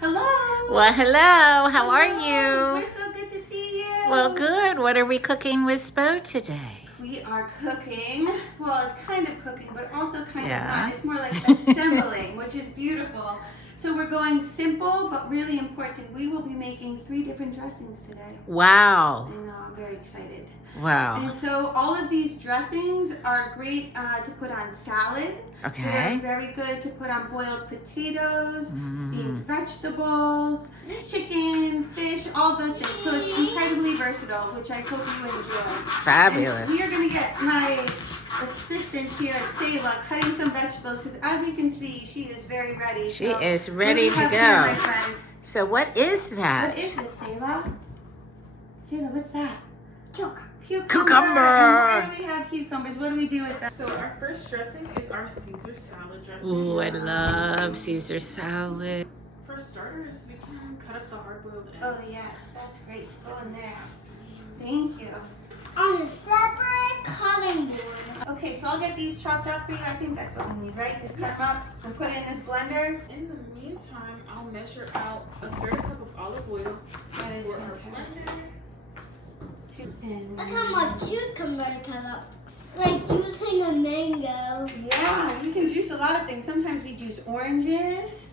Hello. Well, hello. How are Hello. you? We're so good to see you. Well, good. What are we cooking with SPO today? We are cooking. Well, it's kind of cooking, but also kind of Yeah. not. It's more like assembling, which is beautiful. So we're going simple, but really important. We will be making 3 different dressings today. Wow. I know, I'm very excited. Wow. And so all of these dressings are great to put on salad. Okay. They're very good to put on boiled potatoes, steamed vegetables, chicken, fish, all those things. So it's incredibly versatile, which I hope you enjoy. Fabulous. And we are going to get my assistant here, Sayla, cutting some vegetables because as you can see, she is very ready. She So is what do ready we to have go. here, my friend? So what is that? What is this, Sayla? Sayla, what's that? Cucumber. And why do we have cucumbers? What do we do with them? So our first dressing is our Caesar salad dressing. Ooh, I love Caesar salad. For starters, we can cut up the hard-boiled eggs. Oh yes, that's great. Go in there. Thank you. On a separate cutting board. Okay, so I'll get these chopped up for you. I think that's what we need, right? Just cut them up and put it in this blender. In the meantime, I'll measure out a third cup of olive oil That is for our fantastic. blender. Look how much cucumber I cut up. Like juicing a mango. Yeah, you can juice a lot of things. Sometimes we juice oranges.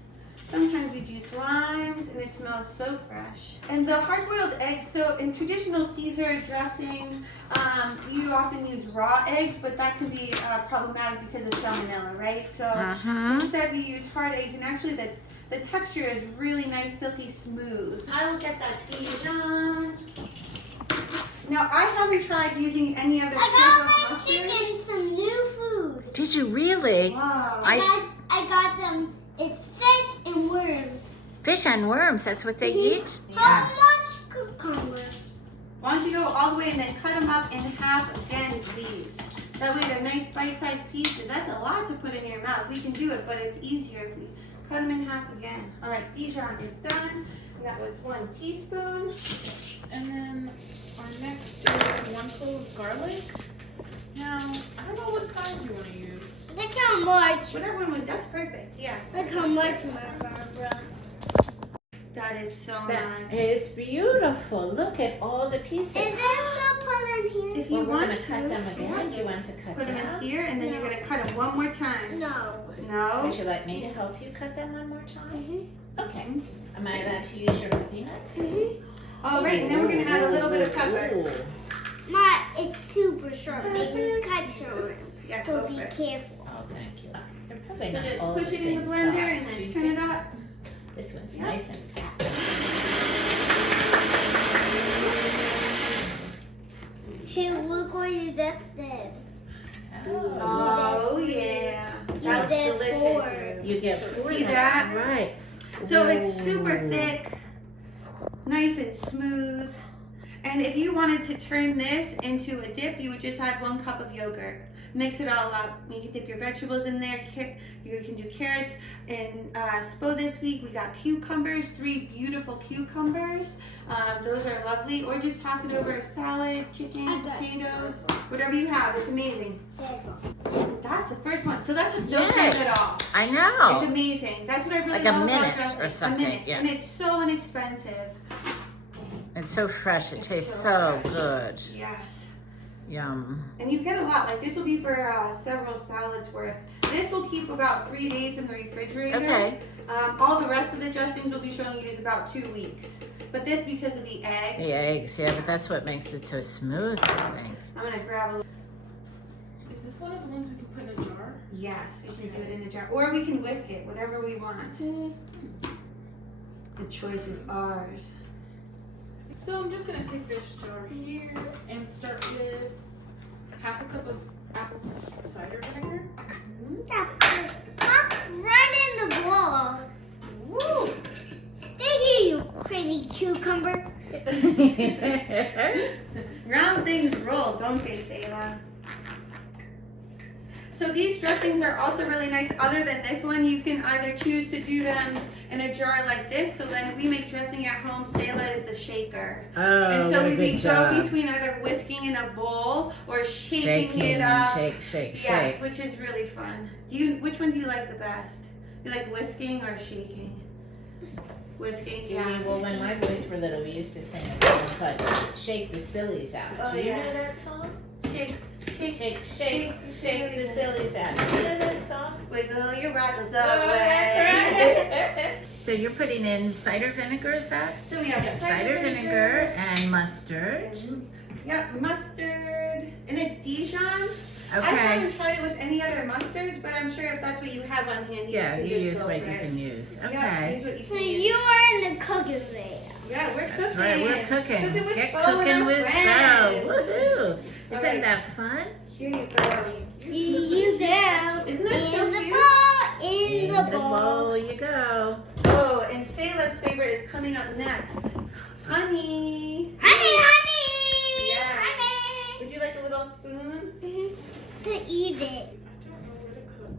Sometimes we juice limes, and it smells so fresh. And the hard-boiled eggs, so in traditional Caesar dressing, you often use raw eggs, but that can be problematic because of salmonella, right? So instead we use hard eggs, and actually the texture is really nice, silky smooth. I will get that Dijon. Now, I haven't tried using any other type I of got my mustard. chicken some new food. Did you really? Wow. I got them. It's fish and worms. Fish and worms, that's what they eat? How much cucumbers? Why don't you go all the way and then cut them up in half again, please. That way they're nice bite-sized pieces. That's a lot to put in your mouth. We can do it, but it's easier if we cut them in half again. All right, Dijon is done. And that was 1 teaspoon. And then our next is 1 clove of garlic. Now, I don't know what size you want to use. Look how much. Whatever one, that's perfect. Yes. Look how much, Barbara. That is so That much. is beautiful. Look at all the pieces. Is it still put in here? If you Well, we're want going to, to cut them again. Do you want to cut put them them? in here, and then you're going to cut them one more time. No. No? Would you like me to help you cut them one more time? Mm-hmm. Okay. Am I allowed to use your peanut? Mm-hmm. All right, and then we're going to add a little bit of pepper. It's super sharp. It can cut your Yeah, So go be for it. careful. Oh, thank you. They're probably So not just all push the it in the same blender and size. then Do you turn it think? up. This one's Yeah. nice and fat. Hey, look what you just did. Oh, yeah. That's did delicious. You get four. See That's that? right. So it's super Ooh. thick, nice and smooth. And if you wanted to turn this into a dip, you would just add 1 cup of yogurt. Mix it all up. You can dip your vegetables in there. You can do carrots. And SPO this week, we got cucumbers, 3 beautiful cucumbers. Those are lovely. Or just toss it over a salad, chicken, potatoes, whatever you have. It's amazing. That's the first one. So that took no time Yay. at all. I know. It's amazing. That's what I really Like a love minute about dressing. or something, A minute. yeah. And it's so inexpensive. It's so fresh. It It's tastes so so fresh. good. Yes. Yum. And you get a lot. Like this will be for several salads worth. This will keep about 3 days in the refrigerator. Okay. All the rest of the dressings will be showing you is about 2 weeks. But this because of the eggs. The eggs, yeah, but that's what makes it so smooth, I think. I'm gonna grab a. Is this one of the ones we can put in a jar? Yes, we can do it in a jar, or we can whisk it, whatever we want. The choice is ours. So I'm just going to take this jar here and start with half a cup of apple cider vinegar. Pop right in the bowl. Woo! Stay here, you pretty cucumber. Round things roll, don't they, Sayla? So these dressings are also really nice. Other than this one, you can either choose to do them in a jar like this. So then we make dressing at home. Sayla is the shaker. Oh, And so what a we good go job. between either whisking in a bowl or shaking Shaking it up. and shake. Yes, which is really fun. Which one do you like the best? You like whisking or shaking? Whisking, Yeah. yeah. Well, when my boys were little, we used to sing a song called "Shake the Sillies Out." Oh, Do you yeah. know that song? Shake, shake, Shake, shake, shake the sillies out. Do you know that song? wiggle your rattles Oh, away. that's right. So you're putting in cider vinegar, is that? So we have Cider vinegar and mustard. Yep, mustard. And it's Dijon. I Okay. haven't tried it with any other mustards, but I'm sure if that's what you have on hand, Yeah, can you just use go what for you it. can use. Yeah, Okay. use what you So can use. you are in the cooking video. Yeah, we're That's cooking. right, we're cooking. Cooking with Get Bo cooking and our with Bo. friends. Woohoo! All Isn't right. that fun? Here you go. You go. Isn't that so In the cute? bowl. In the bowl. bowl you go. Oh, and Sayla's favorite is coming up next. Honey. Honey, honey. Yeah. Honey. Would you like a little spoon? To eat it. I don't know where to cook.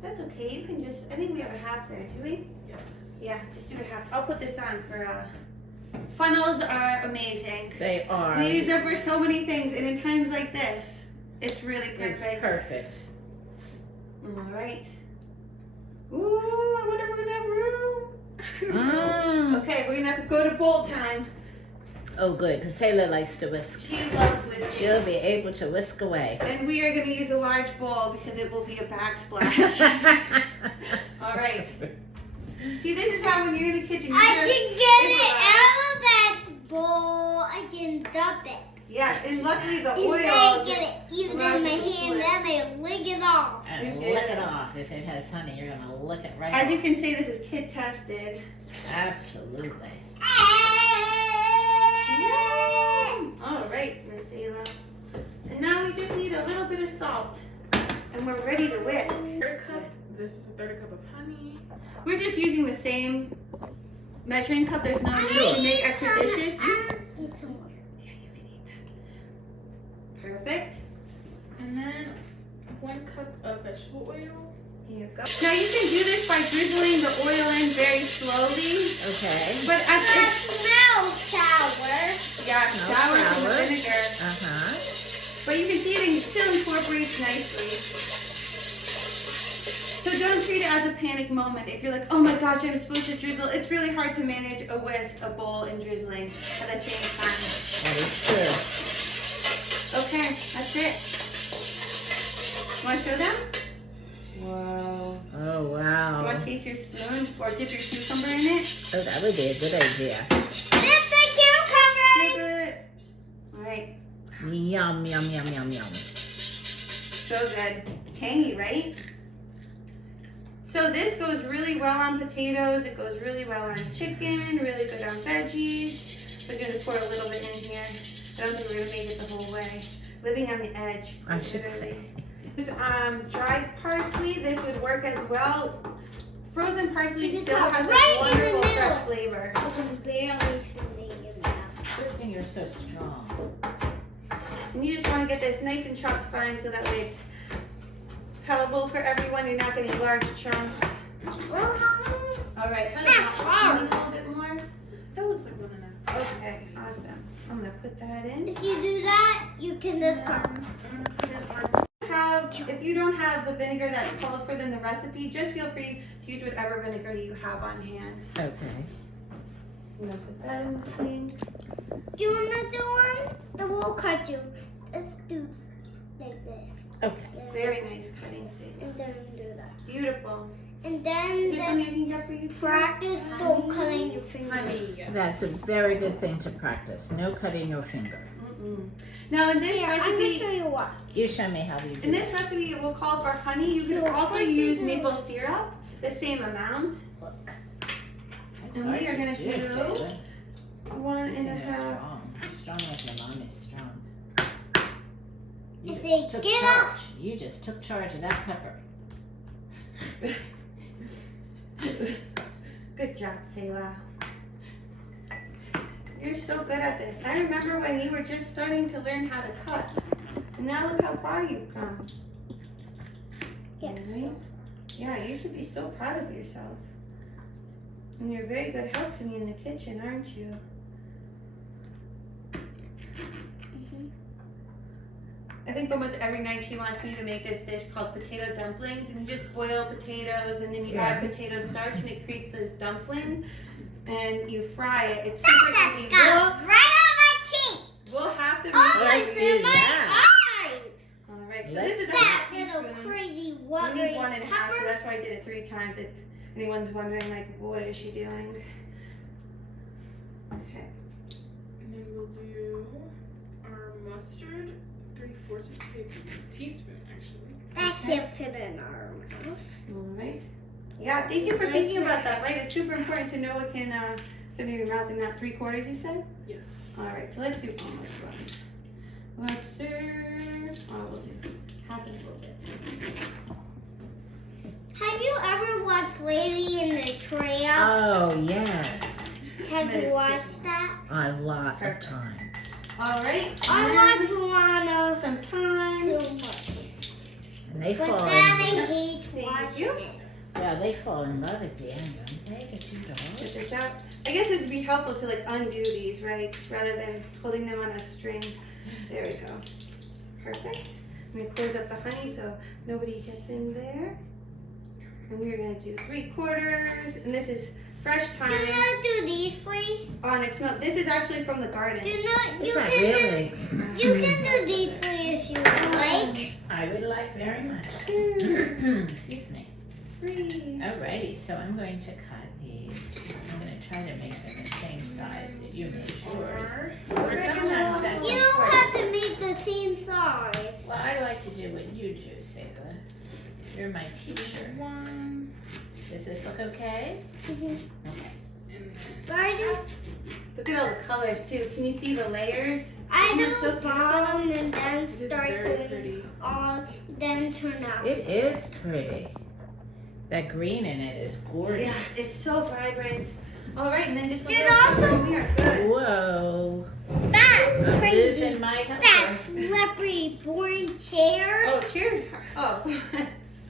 That's okay. You can just, I think we have a half there, do we? Yes. Yeah, just do a half. I'll put this on for, funnels are amazing. They are. We use them for so many things, and in times like this, it's really It's perfect. perfect. All right. Ooh, I wonder if we're gonna have room. Mm. Okay, we're gonna have to go to bowl time. Oh, good, because Sailor likes to whisk. She loves whisking. She'll be able to whisk away. And we are gonna use a large bowl because it will be a backsplash. All right. See, this is how when you're in the kitchen, you I just can get it improvise. out of that bowl. I can dump it. Yeah, and luckily the And oil. then just- get it even in my runs hand. into it. Then I lick it off. And You lick did. it off. If it has honey, you're going to lick it right As off. you can see, this is kid tested. Absolutely. All right, Miss Ayla. And now we just need a little bit of salt, and we're ready to whisk. Third cup. This is a third cup of honey. We're just using the same measuring cup. There's no need to make extra dishes. Eat some more. Yeah, you can eat that. Perfect. And then 1 cup of vegetable oil. Here you go. Now you can do this by drizzling the oil in very slowly. Okay. But as That it's, smells sour. yeah, No sour from the sour. vinegar. Uh-huh. But you can see it still incorporates nicely. So don't treat it as a panic moment. If you're like, oh my gosh, I'm supposed to drizzle. It's really hard to manage a whisk, a bowl, and drizzling at the same time. That is true. Okay, that's it. Want to show them? Whoa. Oh, You wow. want to taste your spoon or dip your cucumber in it? Oh, that would be a good idea. Just the cucumber. Dip it. All right. Yum, yum, yum, yum, yum. So good. Tangy, right? So this goes really well on potatoes. It goes really well on chicken. Really good on veggies. We're going to pour a little bit in here. I don't think we're going to make it the whole way. Living on the edge. I should say. Use, dried parsley. This would work as well. Frozen parsley You can still cut has right a in the wonderful fresh middle. flavor. I can barely feel it in that. Good thing you're so strong. And you just want to get this nice and chopped fine so that way it's palatable for everyone. You're not getting large chunks. All right, honey, That's you hard. need a little bit more. That looks like 1.5. Okay, awesome. I'm gonna put that in. If you do that, you can just cut. I'm gonna put it on. If you don't have the vinegar that's called for in the recipe, just feel free to use whatever vinegar you have on hand. Okay. I'm gonna put that in the sink. Do you want to do one? I will cut you. Let's do like this. Okay. Very nice cutting, Sadie. And then do that. Beautiful. And Is then there something the I can get for you? too? practice don't cutting your finger. Honey. Yes. That's a very good thing to practice. No cutting your finger. Mm-mm. Now in this Here, I'm gonna recipe, show you what. You show me how you do in this it. recipe, it will call for honey. You can No, also I can use do maple it. syrup, the same amount. Look. It's And hard we are to gonna do, do Sailor. 1 and a You're half. strong. You're strong like your mom is strong. You I just say, took get charge. up. You just took charge of that pepper. Good job, Selah. You're so good at this. I remember when you were just starting to learn how to cut. And now look how far you've come. Yes. Right? Yeah, you should be so proud of yourself. And you're a very good help to me in the kitchen, aren't you? Mhm. I think almost every night she wants me to make this dish called potato dumplings. And you just boil potatoes and then you add potato starch and it creates this dumpling. And you fry it. It's super easy. Right on my cheek. We'll have to Oh, make it's it. in my eyes. Alright, so Let's this is a That half little teaspoon. crazy We watery need 1 1/2, so pepper. that's why I did it 3 times. If anyone's wondering, like, what is she doing? Okay. And then we'll do our mustard, 3/4 teaspoon actually. That can't fit in our mouth. Alright. Yeah, thank you for thinking about that, right? It's super important to know what can fit in your mouth and not 3/4, you said? Yes. Alright, so let's do almost 1. Let's do, we'll do half a little bit. Have you ever watched Lady in the Trail? Oh, yes. Have you watched that? A lot of Perfect. times. Alright, I watched one of some thyme. so much. And they But fall Daddy in, hates Thank watching you. it. yeah, they fall in love at the end, don't they? The 2 Get dogs. this out. I guess it would be helpful to like undo these, right? Rather than holding them on a string. There we go. Perfect. I'm gonna close up the honey so nobody gets in there. And we're gonna do 3/4, and this is fresh Do thyme. not do these free. Oh, and it smells. This is actually from the garden. Do not. Is You that can really? do. You can do these free if you like. I would like very much. 2, Excuse me. 3. Alrighty, so I'm going to cut these. I'm going to try to make them the same size that you made yours. Or sometimes that's You don't important. have to make the same size. Well, I like to do what you do, Selah. You're my teacher. 1, Does this look okay? Okay. and Right? Look at all the colors too. Can you see the layers? I Isn't that so do beautiful? bottom and then it is start very doing pretty. all, then turn out. It is pretty. That green in it is gorgeous. Yes, it's so vibrant. All right, and then just a It little bit, also- and we are good. Whoa. That I'm crazy. losing my That temper. slippery, boring chair. Oh, cheers. Oh,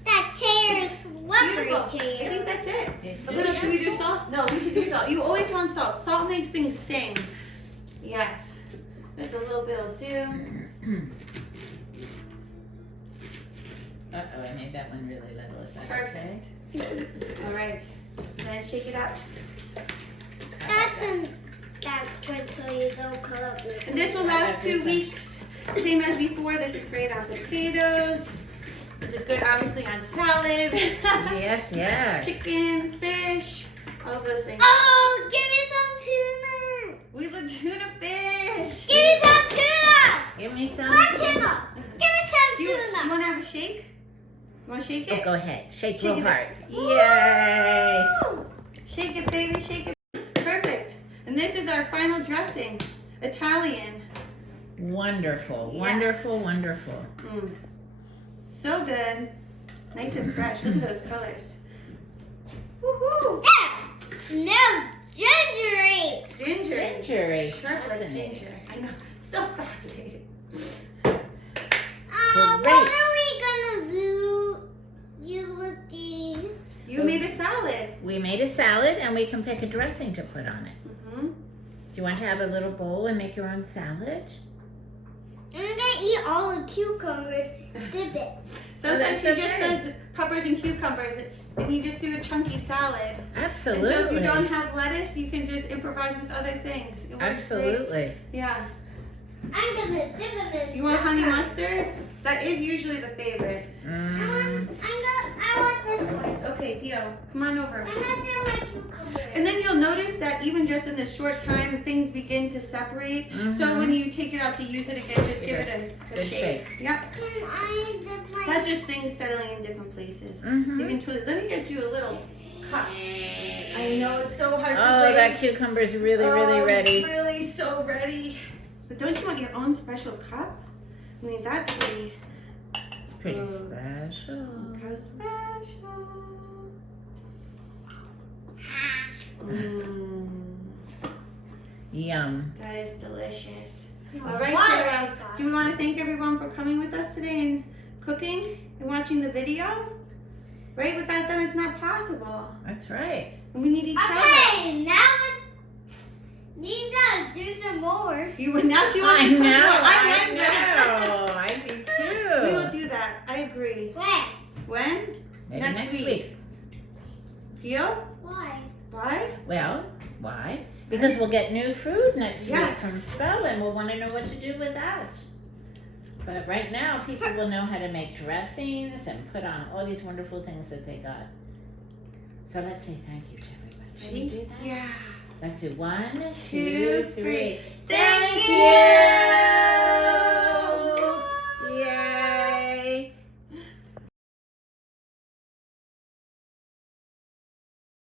That chair is slippery beautiful. I chair. think that's it. It A little, is. should we do salt? No, we should do salt. You always want salt. Salt makes things sing. Yes. Just a little bit will do. Uh-oh, I made that one really little. Is that okay? Perfect. All right. Then shake it up. That's good so you don't cut up your And this will last 2 weeks. Same as before. This is great on potatoes. This is good, obviously, on salad. Yes, yes. Chicken, fish, all those things. Oh, give me some tuna. We love tuna fish. Give me some tuna. Give me some. More tuna. Give me some Do you tuna. want to have a shake? You want to shake Oh, it? go ahead. Shake Shake real it hard. up. Yay! Woo! Shake it, baby, shake it. Perfect. And this is our final dressing. Italian. Wonderful, Yes. wonderful, wonderful. Mm. So good. Nice and fresh. Look at those colors. Woohoo! That smells gingery. Ginger. Gingery. Sharp like Fascinating. ginger. I know. So fascinating. What Great. are we gonna do? You with these? You made a salad. We made a salad and we can pick a dressing to put on it. Mm-hmm. Do you want to have a little bowl and make your own salad? I'm gonna eat all the cucumbers. Dip it. Sometimes that's you okay. just does peppers and cucumbers and you just do a chunky salad. Absolutely. And so if you don't have lettuce, you can just improvise with other things. It works Absolutely. great. Yeah. I'm gonna dip it in. You want honey mustard? That is usually the favorite. Mm. I want this one. Okay, Theo, come on over. I'm gonna do my cucumber. And then you'll notice that even just in this short time, things begin to separate. So Mhm. when you take it out to use it again, just give it a Good shake. Yep. Can I dip my? That's just things settling in different places. Mhm. Eventually, let me get you a little cup. I know it's so hard to Oh, wait. that cucumber's really, really ready. Really so ready. But don't you want your own special cup? I mean, that's pretty. It's pretty Oh. special. Look how special. Mmm. Yum. That is delicious. All All right, so do we want to thank everyone for coming with us today and cooking and watching the video? Right? Without them, it's not possible. That's right. And we need each other. Okay, now need to do some more. You now she wants I to cook know. more. I like that. know. I do too. We will do that. I agree. When? Maybe Next next week. week. Deal? Why? Why? Well, why? Because we'll get new food next Yes. week from SPO and we'll want to know what to do with that. But right now, people will know how to make dressings and put on all these wonderful things that they got. So let's say thank you to everybody. Should we do that? Yeah. Let's do 1, 2, 2, 3. Thank Thank you. you.